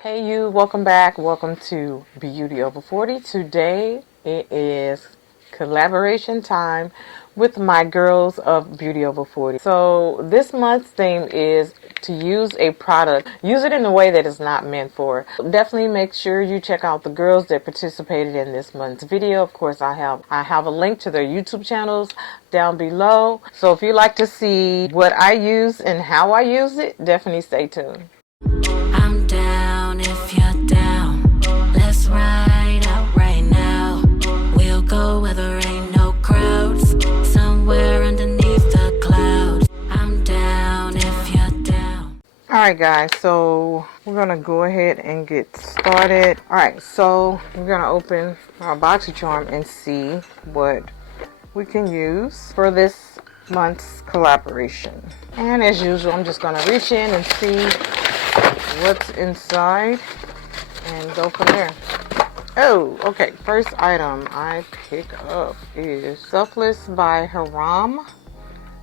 Hey you, welcome back. Welcome to Beauty Over 40. Today it is collaboration time with my girls of Beauty Over 40. So this month's theme is to use a product, use it in a way that it's not meant for. Definitely make sure you check out the girls that participated in this month's video. Of course, I have a link to their YouTube channels down below. So if you like to see what I use and how I use it, definitely stay tuned. I'm down if you're down. Let's ride out right now. We'll go where there ain't no crowds, somewhere underneath the clouds. I'm down if you're down. Alright guys, so we're gonna go ahead and get started. Alright, so we're gonna open our BoxyCharm and see what we can use for this month's collaboration. And as usual, I'm just gonna reach in and see what's inside and go from there. Oh, okay. First item I pick up is Selfless by Haram.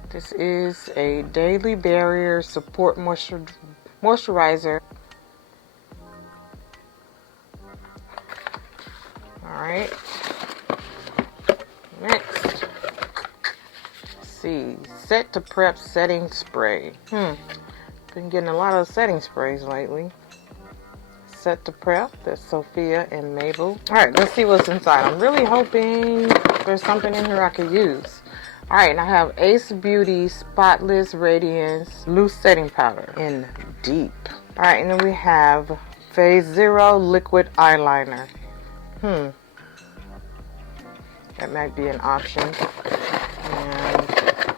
This is a daily barrier support moisturizer. Alright. Next. Let's see. Set to Prep setting spray. Been getting a lot of setting sprays lately. Set to Prep. That's Sophia and Mabel. Alright, let's see what's inside. I'm really hoping there's something in here I could use. Alright, and I have Ace Beauty Spotless Radiance Loose Setting Powder in Deep. Alright, and then we have Phase Zero Liquid Eyeliner. That might be an option. And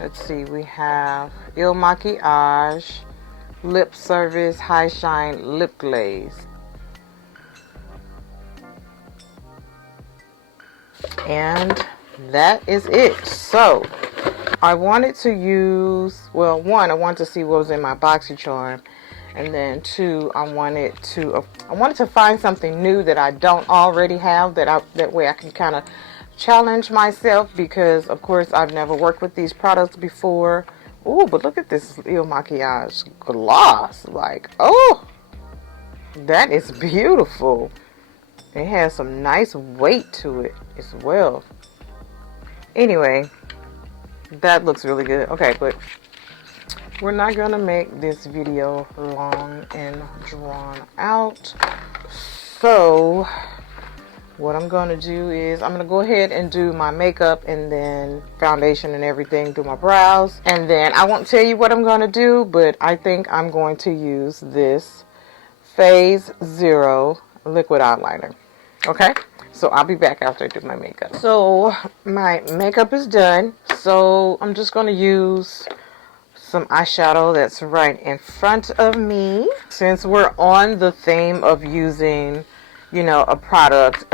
let's see, we have Il Makiage Lip Service High Shine Lip Glaze. And that is it. So I wanted to use, well, one, I wanted to see what was in my BoxyCharm, and then two, I wanted to find something new that I don't already have, that way I can kind of challenge myself, because of course I've never worked with these products before. Oh, but look at this Il Makiage gloss. Like, oh, that is beautiful. It has some nice weight to it as well. Anyway, that looks really good. Okay, but we're not gonna make this video long and drawn out. So what I'm going to do is I'm going to go ahead and do my makeup and then foundation and everything, do my brows. And then I won't tell you what I'm going to do, but I think I'm going to use this Phase Zero liquid eyeliner. Okay? So I'll be back after I do my makeup. So my makeup is done. So I'm just going to use some eyeshadow that's right in front of me. Since we're on the theme of using, you know, a product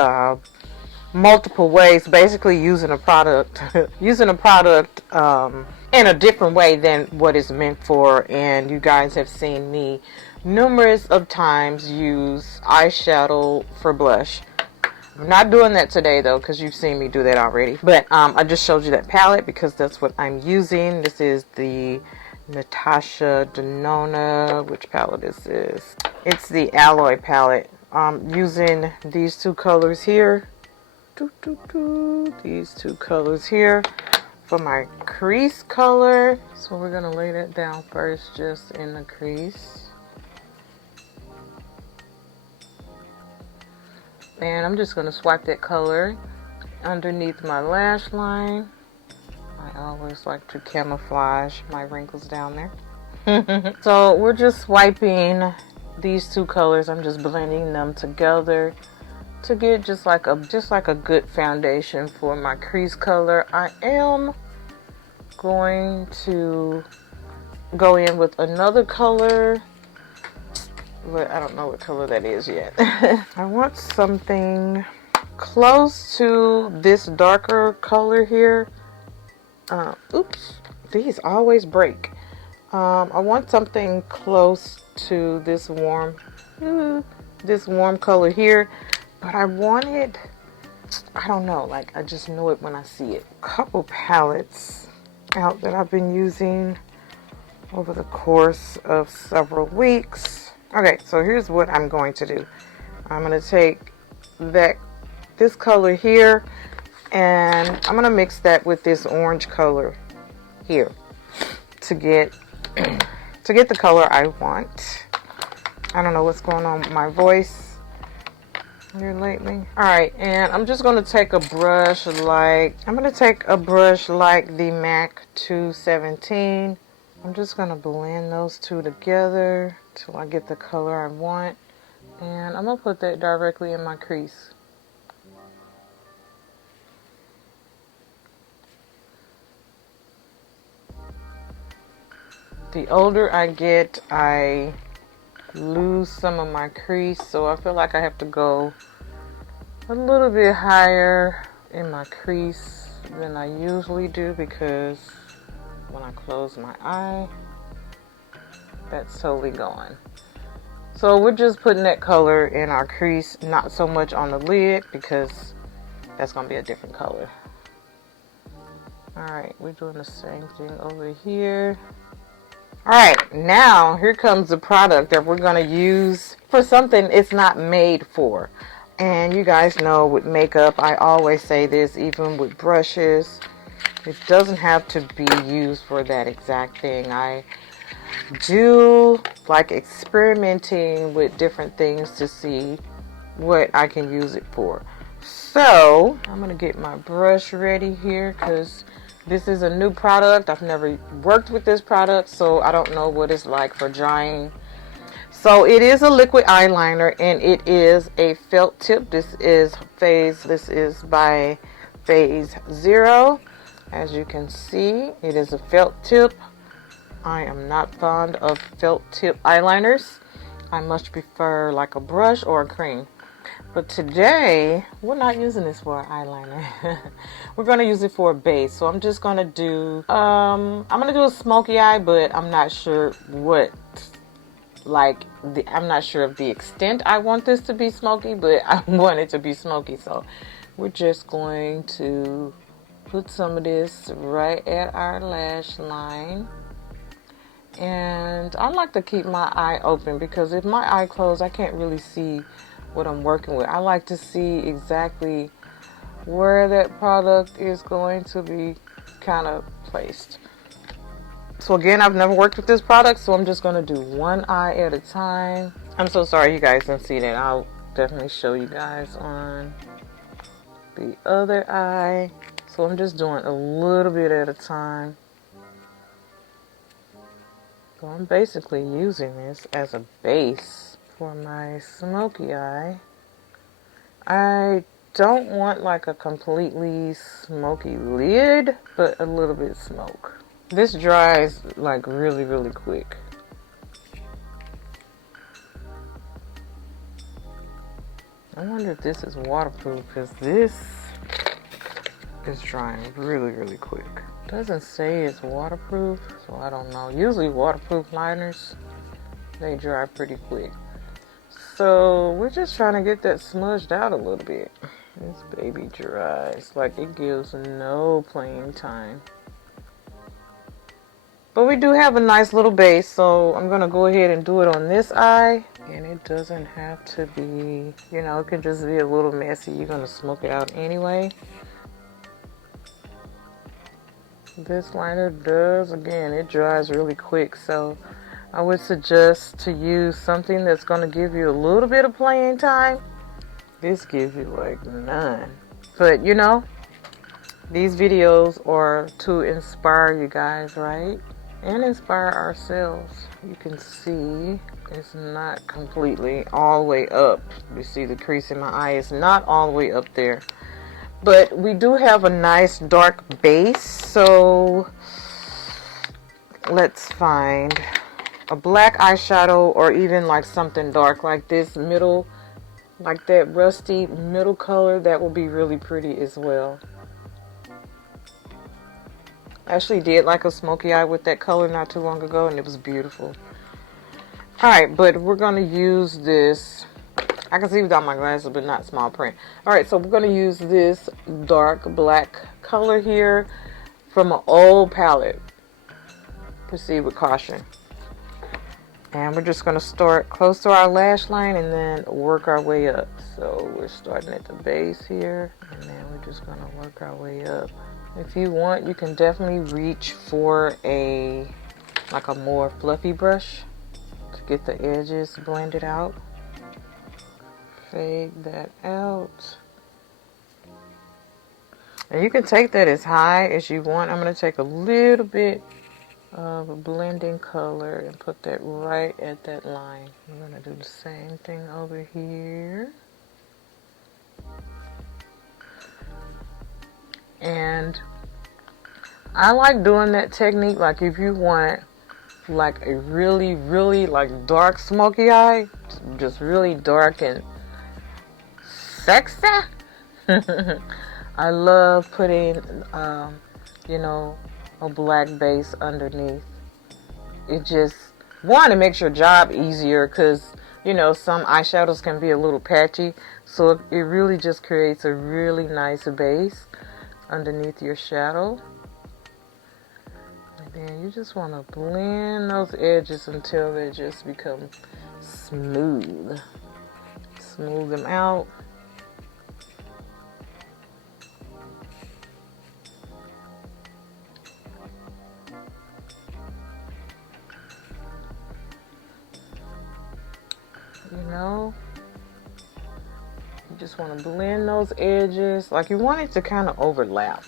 multiple ways, basically using a product in a different way than what it's meant for. And you guys have seen me numerous of times use eyeshadow for blush. I'm not doing that today though, because you've seen me do that already, but I just showed you that palette because that's what I'm using. This is the Natasha Denona. Which palette is this? It's the Alloy palette. Using these two colors here, these two colors here for my crease color. So we're gonna lay that down first, just in the crease, and I'm just gonna swipe that color underneath my lash line. I always like to camouflage my wrinkles down there. So we're just swiping these two colors. I'm just blending them together to get just like a good foundation for my crease color. I am going to go in with another color, but I don't know what color that is yet. I want something close to this darker color here. Oops, these always break. I want something close to this warm color here, but I want it, I don't know, like I just know it when I see it. A couple palettes out that I've been using over the course of several weeks. Okay, so here's what I'm going to do. I'm going to take this color here, and I'm going to mix that with this orange color here to get the color I want. I don't know what's going on with my voice here lately. All right, and I'm just going to take a brush like the MAC 217. I'm just going to blend those two together till I get the color I want, and I'm going to put that directly in my crease. The older I get, I lose some of my crease, so I feel like I have to go a little bit higher in my crease than I usually do, because when I close my eye, that's totally gone. So we're just putting that color in our crease, not so much on the lid, because that's going to be a different color. Alright, we're doing the same thing over here. Alright, now here comes the product that we're going to use for something it's not made for. And you guys know with makeup, I always say this, even with brushes, it doesn't have to be used for that exact thing. I do like experimenting with different things to see what I can use it for. So I'm going to get my brush ready here, because this is a new product. I've never worked with this product, so I don't know what it's like for drying. So it is a liquid eyeliner, and it is a felt tip. This is by Phase Zero. As you can see, it is a felt tip. I am not fond of felt tip eyeliners. I much prefer like a brush or a cream. But today, we're not using this for an eyeliner. We're going to use it for a base. So I'm just going to do, I'm going to do a smoky eye, but I'm not sure I'm not sure of the extent I want this to be smoky, but I want it to be smoky. So we're just going to put some of this right at our lash line. And I like to keep my eye open, because if my eye closed, I can't really see what I'm working with. I like to see exactly where that product is going to be kind of placed. So again, I've never worked with this product, so I'm just going to do one eye at a time. I'm so sorry you guys didn't see that. I'll definitely show you guys on the other eye. So I'm just doing a little bit at a time. So I'm basically using this as a base for my smoky eye. I don't want like a completely smoky lid, but a little bit smoke. This dries like really, really quick. I wonder if this is waterproof, because this is drying really, really quick. Doesn't say it's waterproof, so I don't know. Usually waterproof liners, they dry pretty quick. So we're just trying to get that smudged out a little bit. This baby dries like it gives no playing time. But we do have a nice little base, so I'm gonna go ahead and do it on this eye. And it doesn't have to be, you know, it can just be a little messy. You're gonna smoke it out anyway. This liner does, again, it dries really quick, so I would suggest to use something that's going to give you a little bit of playing time. This gives you like none. But you know, these videos are to inspire you guys, right? And inspire ourselves. You can see it's not completely all the way up. You see the crease in my eye is not all the way up there. But we do have a nice dark base, so let's find a black eyeshadow, or even like something dark like this middle, like that rusty middle color. That will be really pretty as well. I actually did like a smoky eye with that color not too long ago, and it was beautiful. Alright, but we're going to use this. I can see without my glasses, but not small print. Alright, so we're going to use this dark black color here from an old palette. Proceed with caution. And we're just going to start close to our lash line and then work our way up. So we're starting at the base here, and then we're just going to work our way up. If you want, you can definitely reach for a more fluffy brush to get the edges blended out. Fade that out. And you can take that as high as you want. I'm going to take a little bit of a blending color and put that right at that line. I'm going to do the same thing over here. And I like doing that technique, like if you want like a really, really like dark smoky eye, just really dark and sexy. I love putting, you know, a black base underneath. It just, one, it makes your job easier because, you know, some eyeshadows can be a little patchy. So it really just creates a really nice base underneath your shadow. And then you just want to blend those edges until they just become smooth. Smooth them out. You know, you just want to blend those edges. Like you want it to kind of overlap.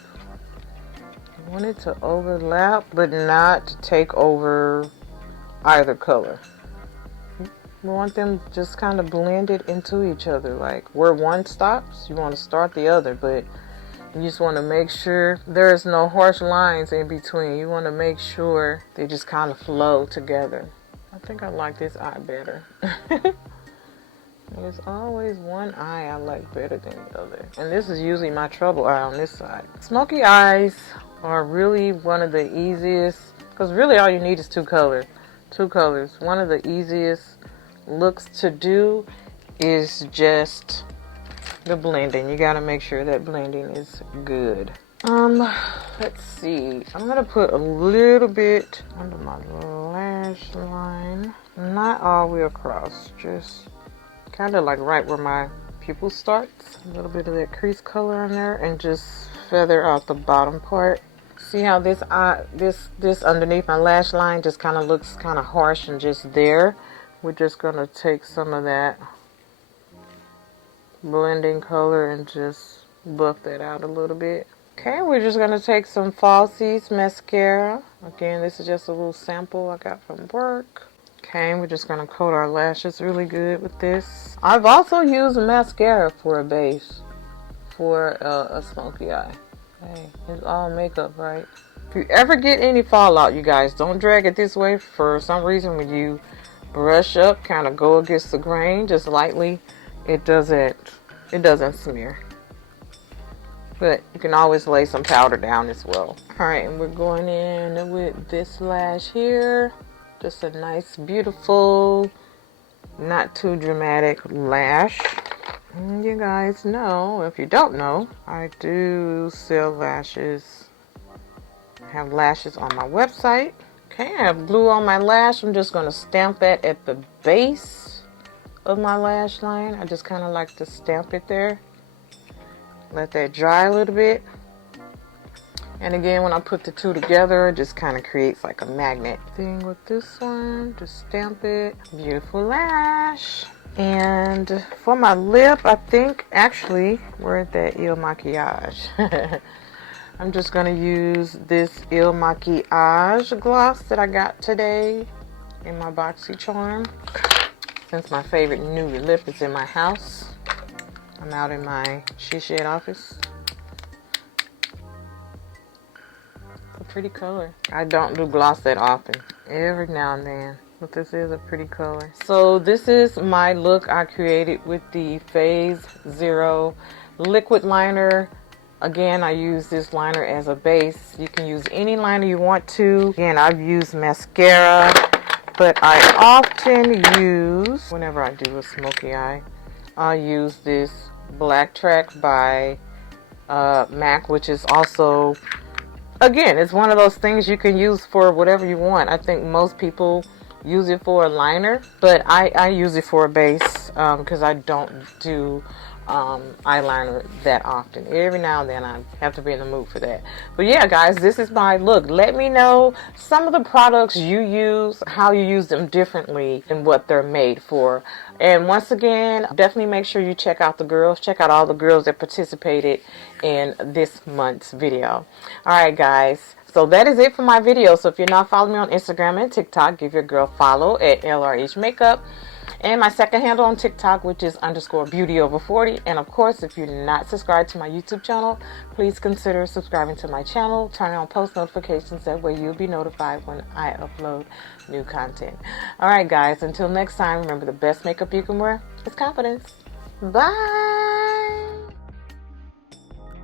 You want it to overlap, but not to take over either color. You want them just kind of blended into each other. Like where one stops, you want to start the other, but you just want to make sure there's no harsh lines in between. You want to make sure they just kind of flow together. I think I like this eye better. There's always one eye I like better than the other. And this is usually my trouble eye on this side. Smoky eyes are really one of the easiest, because really all you need is two colors. One of the easiest looks to do is just the blending. You gotta make sure that blending is good. Let's see. I'm gonna put a little bit under my lash line. Not all the way across, just kind of like right where my pupil starts. A little bit of that crease color in there, and just feather out the bottom part. See how this this underneath my lash line just kind of looks kind of harsh and just there. We're just gonna take some of that blending color and just buff that out a little bit. Okay, we're just gonna take some Falsies mascara. Again, this is just a little sample I got from work. Okay, we're just gonna coat our lashes really good with this. I've also used mascara for a base for a smoky eye. Hey, it's all makeup, right? If you ever get any fallout, you guys, don't drag it this way. For some reason, when you brush up, kind of go against the grain, just lightly, it doesn't smear. But you can always lay some powder down as well. Alright, and we're going in with this lash here. Just a nice, beautiful, not too dramatic lash. And you guys know, if you don't know, I do sell lashes. I have lashes on my website. Okay, I have glue on my lash. I'm just going to stamp that at the base of my lash line. I just kind of like to stamp it there. Let that dry a little bit. And again, when I put the two together, it just kind of creates like a magnet thing with this one. Just stamp it. Beautiful lash. And for my lip, I think actually we're at that Il Maquillage. I'm just going to use this Il Maquillage gloss that I got today in my BoxyCharm. Since my favorite nude lip is in my house, I'm out in my She Shed office. A pretty color. I don't do gloss that often. Every now and then. But this is a pretty color. So this is my look I created with the Phase Zero liquid liner. Again, I use this liner as a base. You can use any liner you want to. Again, I've used mascara, but I often use, whenever I do a smoky eye, I'll use this Black Track by MAC, which is also, again, it's one of those things you can use for whatever you want. I think most people use it for a liner, but I use it for a base because I don't do eyeliner that often. Every now and then I have to be in the mood for that. But yeah, guys, this is my look. Let me know some of the products you use, how you use them differently and what they're made for. And once again, definitely make sure you check out the girls. Check out all the girls that participated in this month's video. Alright guys, so that is it for my video. So if you're not following me on Instagram and TikTok, give your girl a follow at LRH Makeup. And my second handle on TikTok, which is _beauty over40. And of course, if you're not subscribed to my YouTube channel, please consider subscribing to my channel. Turn on post notifications. That way you'll be notified when I upload new content. Alright guys, until next time, remember the best makeup you can wear is confidence. Bye!